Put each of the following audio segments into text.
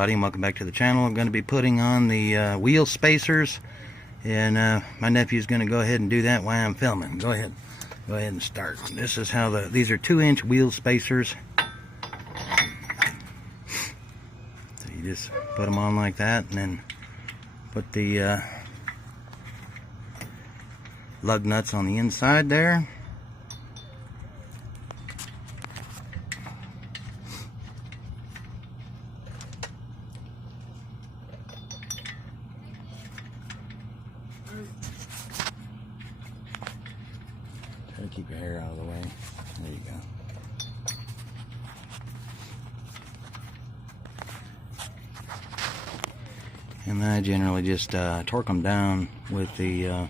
everybody, and welcome back to the channel. I'm going to be putting on the wheel spacers, and my nephew's going to go ahead and do that while I'm filming. Go ahead and start. This is how these are 2-inch wheel spacers. So you just put them on like that, and then put the lug nuts on the inside there. Try to keep your hair out of the way. There you go. And then I generally just torque them down with the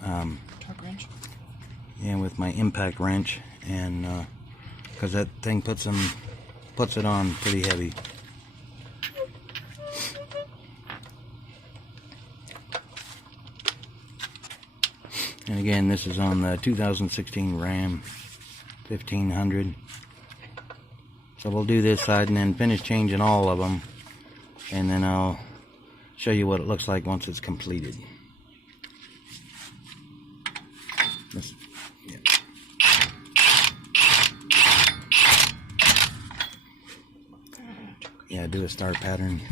torque wrench. Yeah, with my impact wrench, and because that thing puts it on pretty heavy. And again, this is on the 2016 Ram 1500. So we'll do this side and then finish changing all of them, and then I'll show you what it looks like once it's completed. Yeah. Yeah, do a star pattern.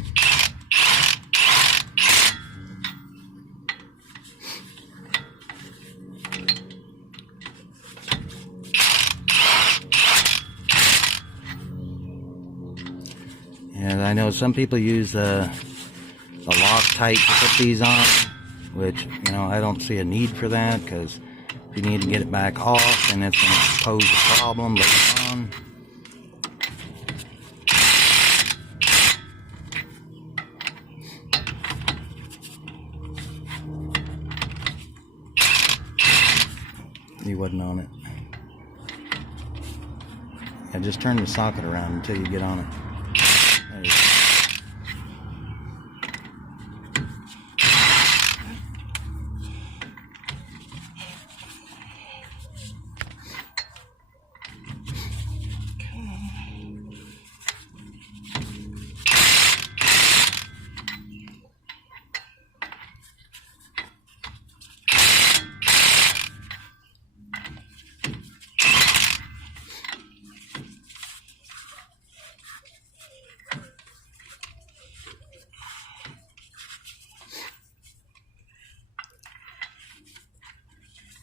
And I know some people use the Loctite to put these on, which, you know, I don't see a need for that, because if you need to get it back off, then it's going to pose a problem later on. He wasn't on it. Yeah, just turn the socket around until you get on it. There you go.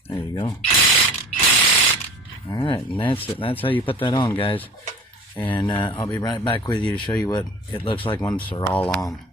There you go. Alright, and that's it. That's how you put that on, guys. And I'll be right back with you to show you what it looks like once they're all on.